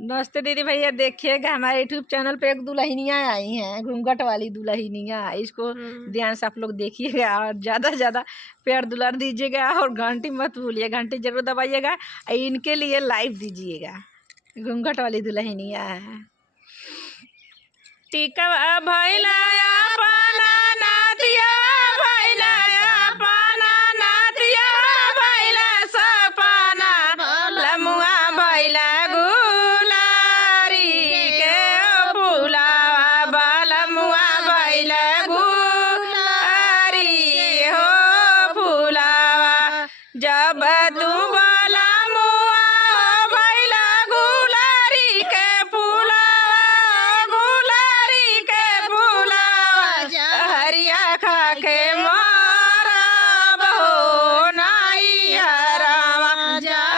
नमस्ते दीदी भैया, देखिएगा हमारे यूट्यूब चैनल पे एक दुल्हनियाँ आई हैं, घूंघट वाली दुल्हनियाँ। इसको ध्यान से आप लोग देखिएगा और ज़्यादा से ज़्यादा प्यार दुलार दीजिएगा और घंटी मत भूलिए, घंटी जरूर दबाइएगा। इनके लिए लाइव दीजिएगा। घूंघट वाली दुल्हनियाँ हैं। टीका भैला अपना नातिया, भैला अपना नातिया, भैला सपना लमुआ, भैला गुलारी के फुलावा, बालमुआ भैला गुलारी हो फुलावा। जब तू बालमुआ भैला गुलारी के फुलावा, गुलारी के फुलावा, हरिया खा के मारब हो नाई हरावा,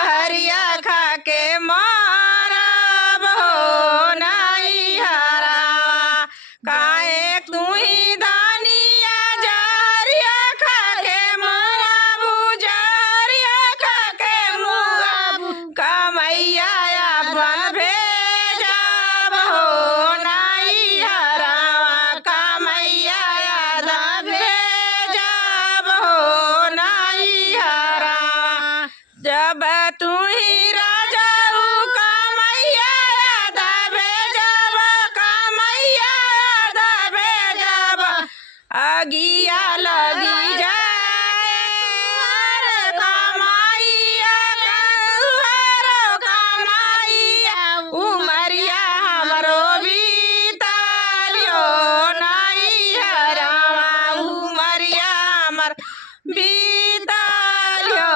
हरिया खा के मारब हो नाई हरावा। काहे तू ही दानिया जहरिया खा के मारबू, जहरिया खा के मारबू, कमैया अपन भेजब हो नाई हरावा, कमैया अपन भेजब हो नाई हरावा। जब तू ही राजाऊ कमैया भेजब, कमैया भेजब, अगिया लगी जाए कमाइया कमाइया, उमरिया हमरो बीतलियो नाई हरावा, उमरिया हमर बीतलियो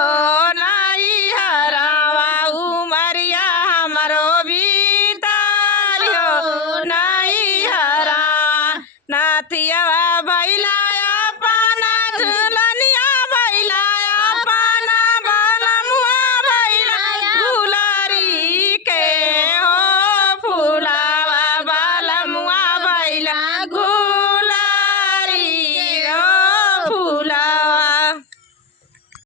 नाई हरावा, उमरिया हमरो बीतलियो नाई हरावा। नाथिया भैला